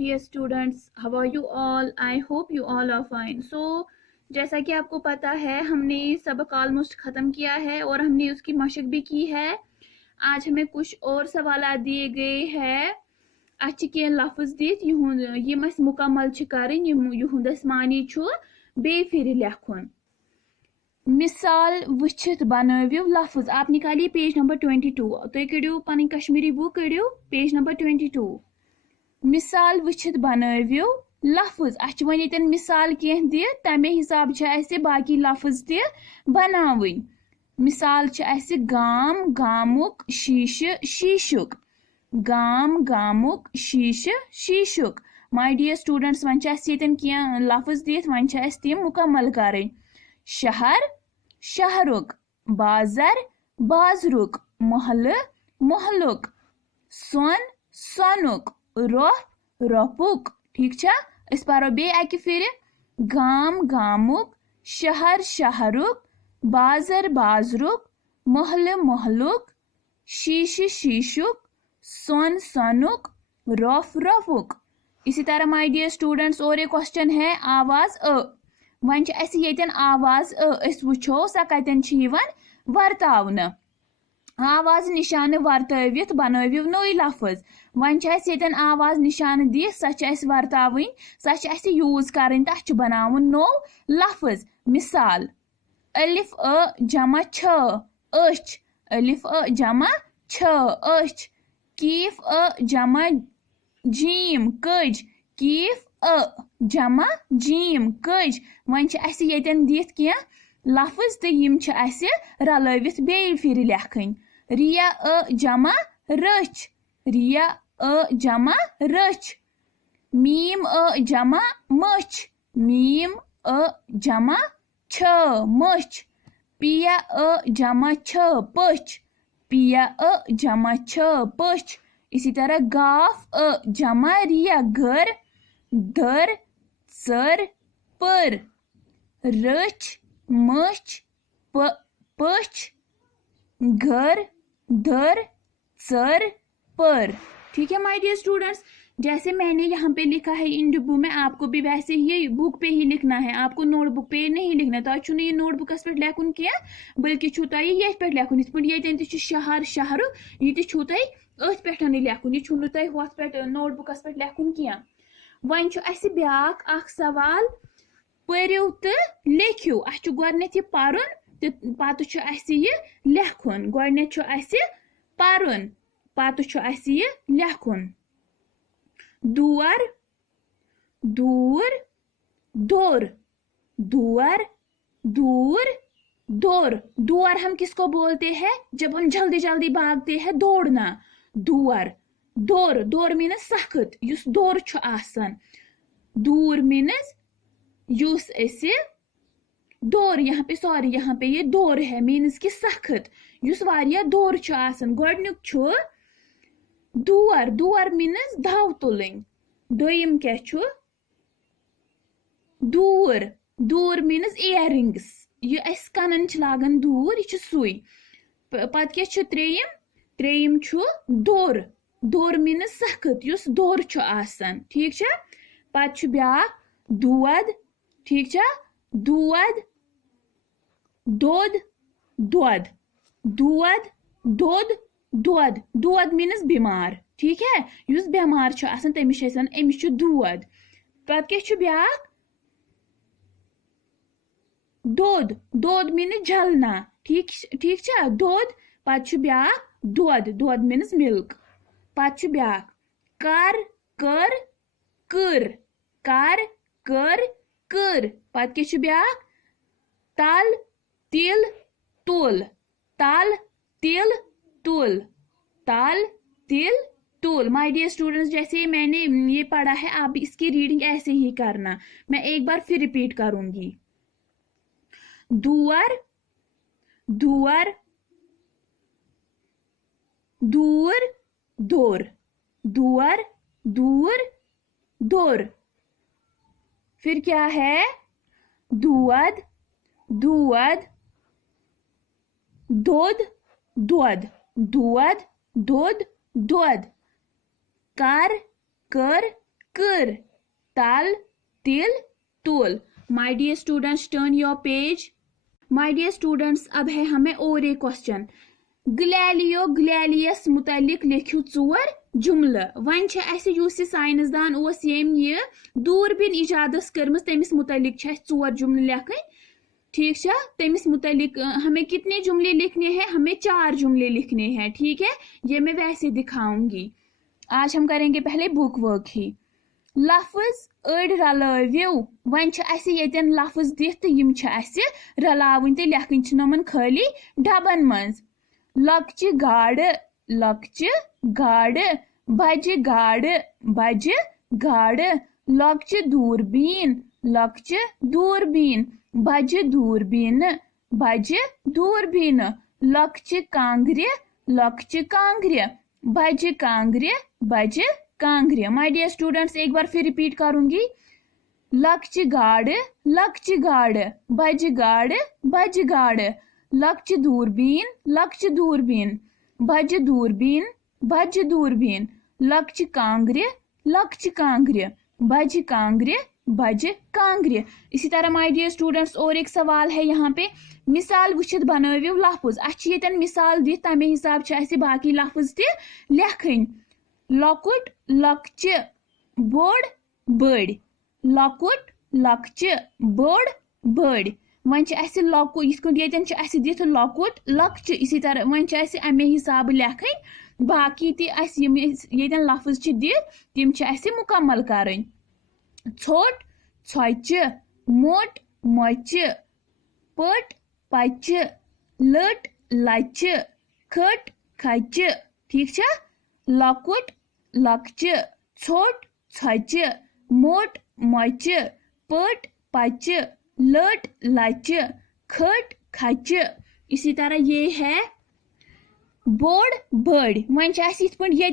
dear students, how are you all? I hope you all are fine. So जैसा कि आपको पता है हमने सबक ऑलमोस्ट ख़त्म किया है और हमने उसकी मशक भी की है। आज हमें कुछ और सवाल दिए गए हैं। अच्छे के लफ्ज़ दित यम अस मुकम्मल करें युहुंदस मानी बे फिर लेखुन। मिसाल वुचित बनवियो लफ्ज़। आप निकालिए पेज नंबर 22। तो कड़ियो पन कश्मीरी बुक कड़ियो पेज नंबर 22। मिसाल वुचित बनवियो लफ्ज़। अच वन यतन मिसाल कह दि तमे हिसाब बाकी लफ्ज़ ति बनावनी। मिसाल गाम गामुक शीश शीशुक। गाम गामुक शीश शीशुक। माय डियर स्टूडेंट्स वन यतन कह लफ्ज़ दित वन तिम मुकम्मल करें। शहर शहरुक। बाज़र बाज़रुक। महल महलुक। सोन सोनुक। रोह रोपुक। ठीक छा इस पारो बे आके फिर गाम गामुक शहर शहरुक बाज़र बाज़रुक महल महलुक शीश शीशुक सोन सोनुक रोफ रोफुक। इसी तरह माय डियर स्टूडेंट्स और एक क्वेश्चन है आवाज अ। वन यतन आवाज वो सा कतन वर्तावन। आवाज निशान वर्तवित बनविव नई लफ्ज़। वन यतन आवाज निशान दी सह वर्तावन सह यूज करें तथ बनावन नो लफ्ज़। मिसाल अलिफ अ जमा छ अछ। अलिफ अ जमा छ अछ। कीफ अ जमा जीम कज। कीफ अ जमा जीम कज। वन यतन दित कह लफ्ज़ तो यम रलवित बे फिर लेखन। रिया अ जमा रच। रिया अ जमा रच। मीम अ जमा मछ। मीम अ जमा छ मछ। पिया अ जमा छ पछ। पिया अ जमा छ पछ। इसी तरह गाफ अ जमा रिया घर दर सर पर। रच मछ पछ घर दर सर पर। ठीक है माय डियर स्टूडेंट्स, जैसे मैंने यहाँ पे लिखा है इन डिब्बों में आपको भी वैसे ही बुक पे ही लिखना है। आपको नोटबुक पे नहीं लिखना। तो ये नोटबुकस पे लेखुन क्या बल्कि ये पे लेखुन ये शहर शहर ये अथ पे लेखुन ये होत पे नोटबुकस पे लेखुन क्या। वन ब्याक सवाल पढ़ो तो लेखियो। अस गो पर्न तो पत लेखुन। गो पर्न पत लेखुन। दुअर दूर दोर। दुअर दूर दोर। दुअर हम किसको बोलते हैं जब हम जल्दी जल्दी भागते हैं दौड़ना। दुअर। दोर दोर मीनस सख्त युस दोर आसान। दूर मीनस युस दौर। यहाँ पे सॉरी यहाँ पे ये दौर है मीनस कि सख्त युस वारिया दौर आसान। गोडनुक दुअर। दुअर मीनस धाव तुलिन। दोयम क्या दूर। दूर मीनस इयरिंग्स ये कनन लागान दूर ये सुई। पत क्या त्रेयम। त्रेयम दोर। दोर मीनस सख्त युस दोर आसान। ठीक छा। पत ब्याक दोद। ठीक छा। दोद दोद दोद। दोद दोद दोद। दोद मीनस बीमार। ठीक है युस बीमार तमिस अमिस दोद। पत क्या ब्याक दोद। दोद मीनस जलना। ठीक ठीक छा दोद। पत ब्याक दोद। दोद मीनस मिल्क। पत ब्याक कर कर कर। कर कर कर। पत क्या ब्याक तल तिल तुल। तल तिल तुल। तल तिल तुल। माय डियर स्टूडेंट्स जैसे मैंने ये पढ़ा है आप इसकी रीडिंग ऐसे ही करना। मैं एक बार फिर रिपीट करूंगी। दुअर दुअर दूर दोर। दुअर दूर दोर। फिर क्या है दुअद दुअद दोद दोद। दुअद दोद दोद। कर कर कर, तल, तिल, तुल। My dear students, turn your page. My dear students, अब है हमें और एक क्वेश्चन। गैलीलियो गैलीलियस मुतलिक लिखियो 4 जुमल। वन साइंसदान ये दूरबीन इजादस कर्मस तमिस मुतलिक 4 जुमल लिखन। ठीक है, तमिस मुतलिक हमें कितने जुमले लिखने हैं? हमें 4 जुमले लिखने हैं। ठीक है, ये मैं वैसे दिखाऊंगी। आज हम करेंगे पहले बुक वर्क ही। लफ्ज अड़ रलाव्यू, वन यन लफ्ज दिख रलावन तो लेखन नमन खाली डबन मज। लक्चि गाड़, लक्चि गाड़, बजि गाड़, बजि गाड़। लक्चि दूरबीन, लक्चि दूरबीन, बजि दूरबीन, बजि दूरबीन। लक्चि Congress, लक्चि Congress, बजि Congress, बजि Congress. My dear students, एक बार फिर रिपीट करूंगी। लक्चि गाड़, लक्चि गाड़, बजि गाड़, बजि गाड़। लक्चि दूरबीन, लक्चि दूरबीन, बजि दूरबीन, बजि दूरबीन। लक्चि कांग्रे, लक्चि कांग्रे, बजि कांग्रे, बजि कांग्रे। इसी तरह माय डियर स्टूडेंट्स, और एक सवाल है यहाँ पे। मिसाल वुचित बनवियो लफ्ज। अच्छी मिसाल दी तमे हिसाब से बाकी लफ्ज ते लेखन। लकुट, लक्चि, बोड़, बड़। लकुट, लक्चि, बोड़, बड़। वन लकुट ये दिथ लकुट, लक्चि। इसी तरह वन अमे हिसाब लेखन बाकी ये लफ्ज दिथ तिम मुकम्मल करन। छोट, छौचि, मोट, मोचि, पट, पचि, लट, लचि, खट, खचि। ठीक है, लकुट, लक्चि, छोट, छौचि, मोट, मोचि, पट, पचि, लट, लचि, खट, खचि। इसी तरह ये है बोड़, बड़। वन ये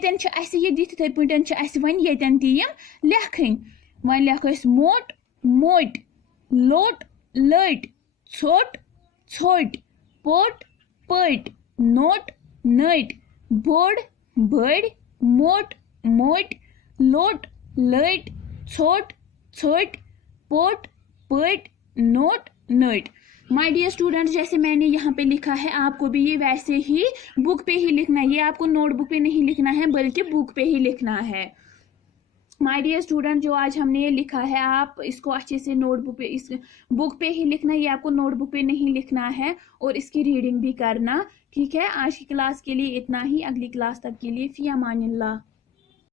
दिथ इथे पे वन यन तीम लेखन। वन लेखो मोट, मोट, लोट, लट, छोट, छोट, पोट, पट, नोट, नट, बोड़, बड़, मोट, मोट, लोट, लट, छोट, छोट, पोट, पट, नोट, नट। माय डियर स्टूडेंट्स, जैसे मैंने यहाँ पे लिखा है आपको भी ये वैसे ही बुक पे ही लिखना है। ये आपको नोटबुक पे नहीं लिखना है बल्कि बुक पे ही लिखना है। माय डियर स्टूडेंट, जो आज हमने ये लिखा है आप इसको अच्छे से नोटबुक पे, इस बुक पे ही लिखना है। ये आपको नोटबुक पे नहीं लिखना है और इसकी रीडिंग भी करना। ठीक है, आज की क्लास के लिए इतना ही। अगली क्लास तक के लिए फी अमानिल्लाह।